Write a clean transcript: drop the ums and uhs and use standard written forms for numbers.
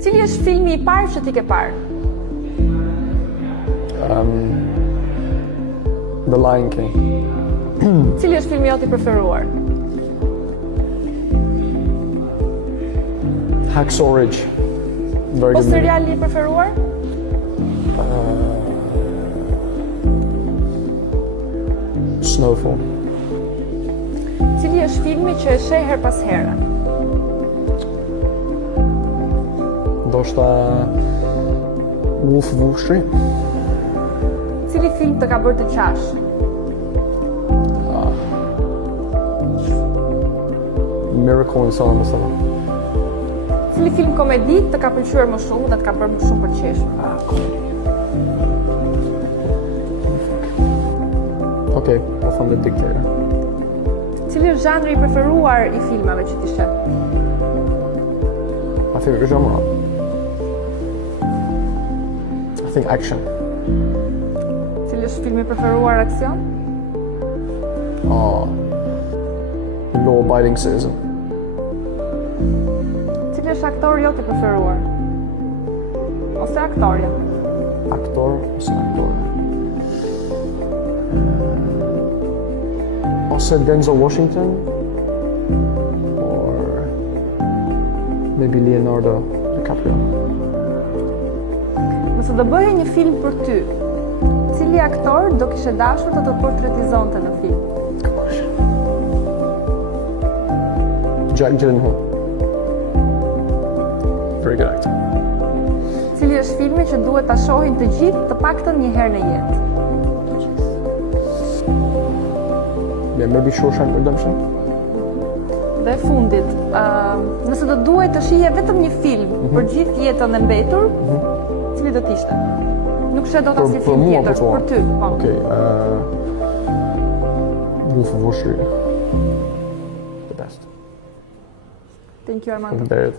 Cili është filmi I parë që ti ke parë? The Lion King. Cili është filmi jot I preferuar? Hacksaw Ridge. Very Po good movie. seriali I preferuar? Snowfall. Cili është filmi që e sheh her pas here? Ndoshta Wolf of Wall Street. Cili film të ka bërë të qash? Miracle in Cell Number 7. Cili film komedi të ka pëlqyer më shumë dhe të ka bërë më shumë për qeshur? Okay, well, from The Dictator. Cili është zhanri I preferuar I filmave që ti sheh? My favorite genre? I think action. Cili është filmi preferuar aksion? Law-abiding citizen. Cili është aktori jot I preferuar? Ose aktorja? Aktor ose aktor? Ose Denzel Washington? Or maybe Leonardo DiCaprio? Nëse do bëhej një film për ty, cili aktor do kishe dashur të portretizonte në film? Jack Gyllenhaal. Very good actor. Cili është filmi që duhet ta shohin të gjithë të paktën një herë në jetë? Yeah, maybe Shawshank Redemption. Dhe fundit, nëse do duhej të shihje vetëm një film për gjithë jetën e mbetur, cili do t'ishte? Nuk sheh dot asnjë film tjetër, për ty, po. Okay, Wolf of Wall Street. The best. Thank you, Armando. Faleminderit.